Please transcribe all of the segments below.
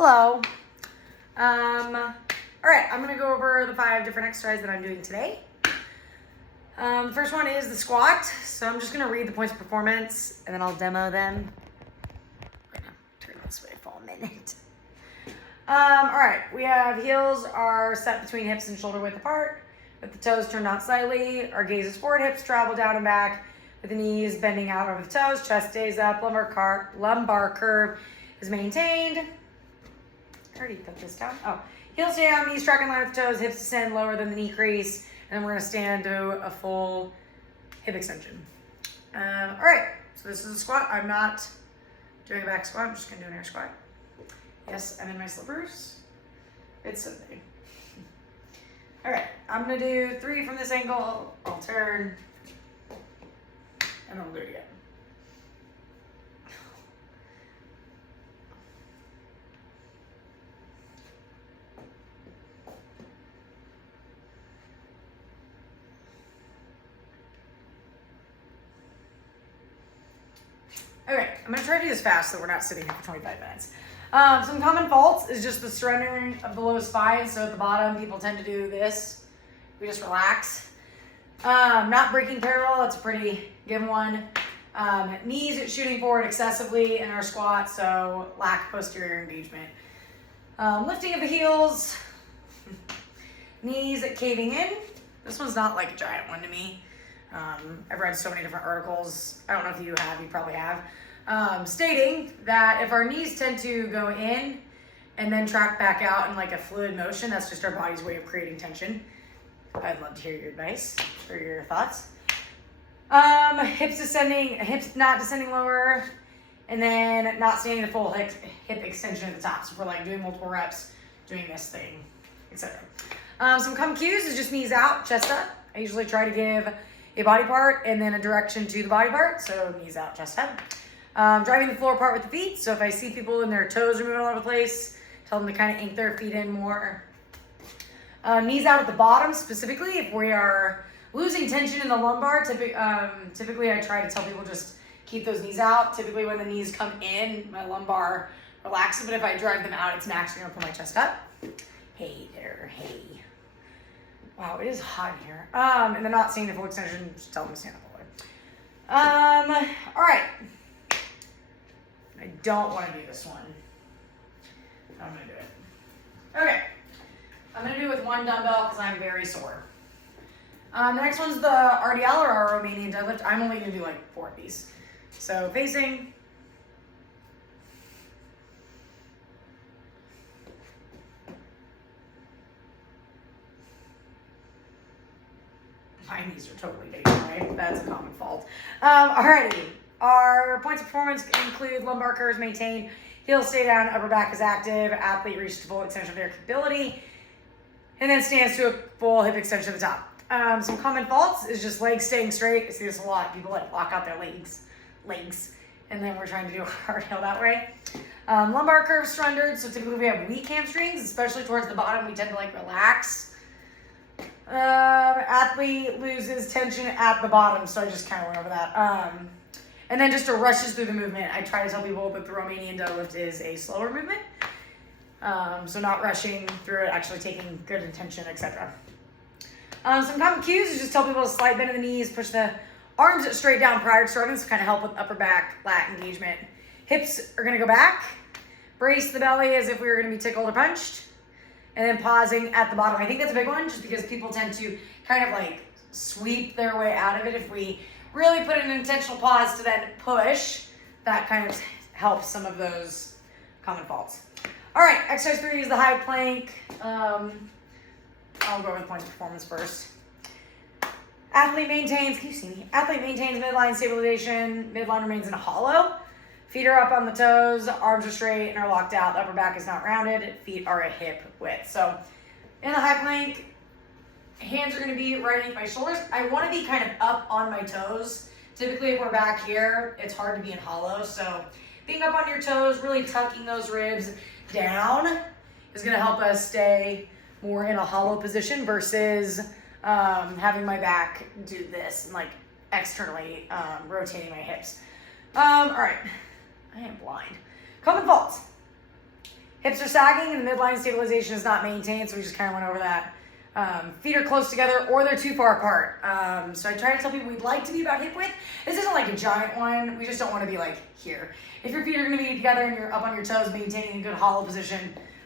Hello. All right, I'm gonna go over the 5 different exercises that I'm doing today. The first one is the squat. So I'm just gonna read the points of performance and then I'll demo them. I'm gonna turn this way for a minute. All right, we have heels are set between hips and shoulder width apart, with the toes turned out slightly. Our gaze is forward, hips travel down and back, with the knees bending out over the toes, chest stays up, lumbar curve is maintained. I already put this down. Oh, heels stay down, knees track in line with the toes, hips descend lower than the knee crease, and then we're gonna stand to a full hip extension. All right, so this is a squat. I'm not doing a back squat, I'm just gonna do an air squat. Yes, I'm in my slippers. It's Sunday. All right, I'm gonna do 3 from this angle. I'll turn, and then we'll do it again. Okay, I'm gonna try to do this fast so we're not sitting here for 25 minutes. Some common faults is just the surrendering of the low spine. So at the bottom, people tend to do this. We just relax. Not breaking parallel, that's a pretty given one. Knees shooting forward excessively in our squat, so lack posterior engagement. Lifting of the heels, knees caving in. This one's not like a giant one to me. I've read so many different articles. I don't know if you have, you probably have, stating that if our knees tend to go in and then track back out in like a fluid motion, that's just our body's way of creating tension. I'd love to hear your advice or your thoughts. Hips not descending lower, and then not standing the full hip extension at the top. So if we're like doing multiple reps, doing this thing, etc. Some common cues is just knees out, chest up. I usually try to give a body part and then a direction to the body part. So knees out, chest up. Driving the floor apart with the feet. So if I see people and their toes are moving all over the place, tell them to kind of ink their feet in more. Knees out at the bottom specifically. If we are losing tension in the lumbar, typically I try to tell people just keep those knees out. Typically when the knees come in, my lumbar relaxes, but if I drive them out, it's naturally gonna pull my chest up. Hey there, hey. Wow, it is hot in here. And then not seeing the full extension, just tell them to stand up all the way. All right. I don't want to do this one. I'm gonna do it. Okay. I'm gonna do it with one dumbbell because I'm very sore. The next one's the RDL or our Romanian deadlift. I'm only gonna do like 4 of these. So facing. My knees are totally big, right? That's a common fault. Alrighty. Our points of performance include lumbar curves maintained, heels stay down, upper back is active, athlete reaches full extension of their capability, and then stands to a full hip extension at the top. Some common faults is just legs staying straight. I see this a lot. People like lock out their legs, and then we're trying to do a hard hill that way. Lumbar curves surrendered, so typically we have weak hamstrings, especially towards the bottom. We tend to like relax. Athlete loses tension at the bottom, so I just kind of went over that. And then just rushes through the movement. I try to tell people that the Romanian deadlift is a slower movement. So not rushing through it, actually taking good intention, etc. Some common cues is just tell people to slight bend in the knees, push the arms straight down prior to starting, so kind of help with upper back, lat engagement. Hips are gonna go back. Brace the belly as if we were gonna be tickled or punched. And then pausing at the bottom. I think that's a big one just because people tend to kind of like sweep their way out of it. If we really put an intentional pause to then push, that kind of helps some of those common faults. All right, exercise 3 is the high plank. I'll go over the points of performance first. Athlete maintains, can you see me? Athlete maintains midline stabilization. Midline remains in a hollow. Feet are up on the toes, arms are straight and are locked out. The upper back is not rounded. Feet are a hip width. So in the high plank, hands are gonna be right underneath my shoulders. I wanna be kind of up on my toes. Typically if we're back here, it's hard to be in hollow. So being up on your toes, really tucking those ribs down is gonna help us stay more in a hollow position versus having my back do this and like externally rotating my hips. All right. I am blind. Common faults. Hips are sagging and the midline stabilization is not maintained, so we just kind of went over that. Feet are close together or they're too far apart. So I try to tell people we'd like to be about hip width. This isn't like a giant one. We just don't want to be like here. If your feet are going to be together and you're up on your toes, maintaining a good hollow position,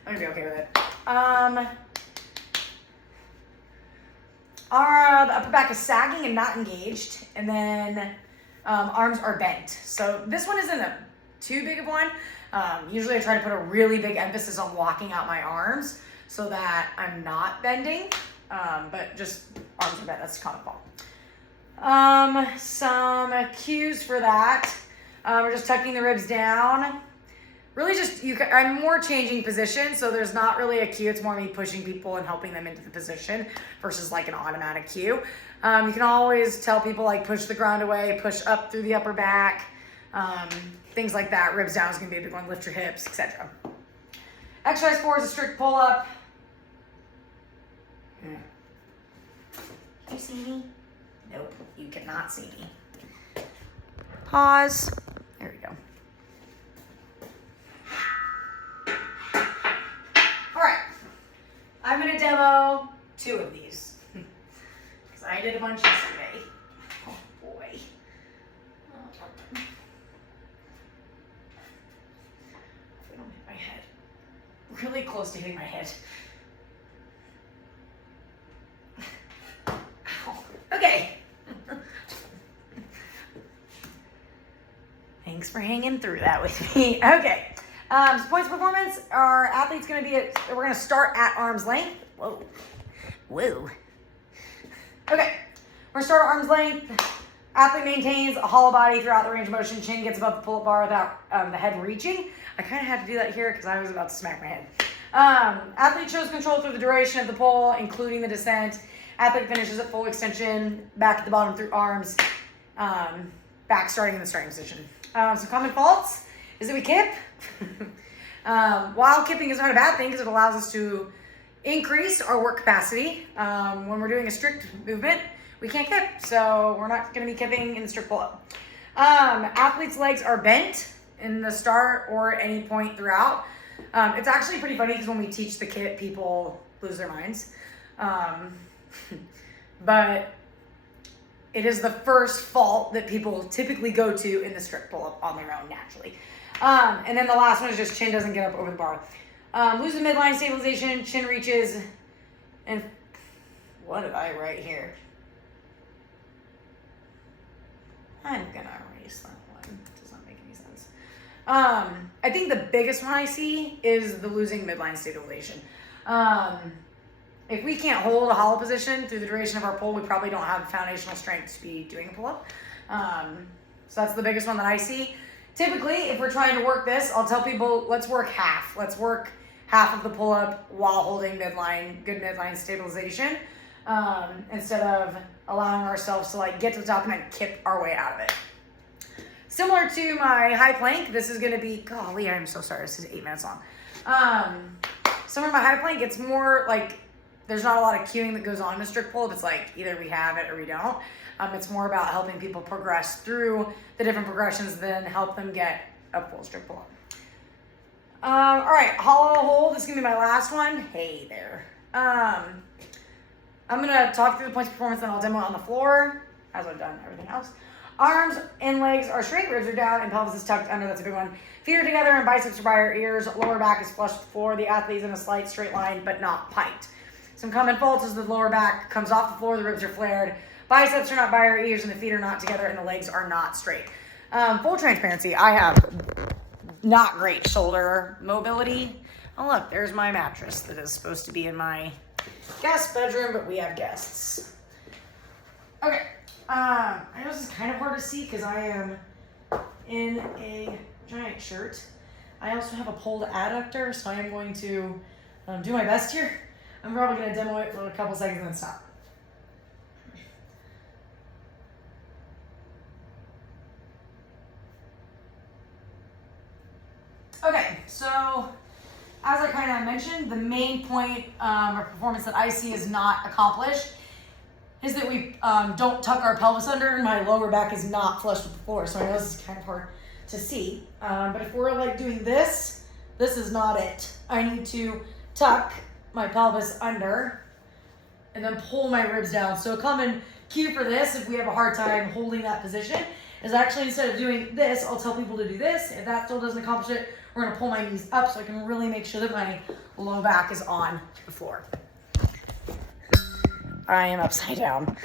I'm going to be okay with it. The upper back is sagging and not engaged. And then arms are bent. So this one isn't a too big of one. Usually I try to put a really big emphasis on walking out my arms so that I'm not bending, but just arms are bent, that's a common fault. Some cues for that. We're just tucking the ribs down. Really just, I'm more changing position, so there's not really a cue. It's more me pushing people and helping them into the position versus like an automatic cue. You can always tell people like push the ground away, push up through the upper back, things like that. Ribs down is gonna be a big one, lift your hips, etc. Exercise 4 is a strict pull-up. Can you see me? Nope, you cannot see me. Pause. There we go. All right, I'm gonna demo 2 of these because I did a bunch yesterday. Oh boy. I don't hit my head. Really close to hitting my head. Okay. Thanks for hanging through that with me. Okay. So points of performance, our athlete's going to be we're going to start at arm's length. Whoa. Whoa. Okay. We're going to start at arm's length. Athlete maintains a hollow body throughout the range of motion. Chin gets above the pull-up bar without the head reaching. I kind of had to do that here because I was about to smack my head. Athlete shows control through the duration of the pull, including the descent. Athlete finishes at full extension, back at the bottom through arms, back starting in the starting position. Some common faults is that we kip. While kipping is not a bad thing because it allows us to increase our work capacity. When we're doing a strict movement, we can't kip, so we're not going to be kipping in the strict pull-up. Athletes' legs are bent in the start or at any point throughout. It's actually pretty funny because when we teach the kip, people lose their minds. But it is the first fault that people typically go to in the strict pull-up on their own naturally. And then the last one is just chin doesn't get up over the bar. Lose the midline stabilization, chin reaches, and what did I write here? I'm gonna erase that one. It does not make any sense. I think the biggest one I see is the losing midline stabilization. If we can't hold a hollow position through the duration of our pull, we probably don't have foundational strength to be doing a pull-up. So that's the biggest one that I see. Typically, if we're trying to work this, I'll tell people, let's work half. Let's work half of the pull-up while holding midline, good midline stabilization, instead of allowing ourselves to like get to the top and then kip our way out of it. Similar to my high plank, this is gonna be, golly, I'm so sorry, this is 8 minutes long. Similar to my high plank, it's more like, there's not a lot of cueing that goes on in a strict pull-up. It's like either we have it or we don't. It's more about helping people progress through the different progressions than help them get a full strict pull-up. All right, hollow hold. This is gonna be my last one. Hey there. I'm gonna talk through the points of performance, then I'll demo it on the floor, as I've done everything else. Arms and legs are straight, ribs are down, and pelvis is tucked under. That's a big one. Feet are together and biceps are by our ears. Lower back is flush with the floor. The athlete is in a slight straight line, but not piked. Some common faults is the lower back comes off the floor, the ribs are flared, biceps are not by our ears, and the feet are not together, and the legs are not straight. Full transparency, I have not great shoulder mobility. Oh look, there's my mattress that is supposed to be in my guest bedroom, but we have guests. Okay, I know this is kind of hard to see because I am in a giant shirt. I also have a pulled adductor, so I am going to do my best here. I'm probably going to demo it for a couple seconds and then stop. Okay, so as I kind of mentioned, the main point or performance that I see is not accomplished is that we don't tuck our pelvis under and my lower back is not flush with the floor. So I know this is kind of hard to see, but if we're like doing this, this is not it. I need to tuck my pelvis under and then pull my ribs down. So a common cue for this, if we have a hard time holding that position, is actually instead of doing this, I'll tell people to do this. If that still doesn't accomplish it, we're gonna pull my knees up so I can really make sure that my low back is on the floor. I am upside down.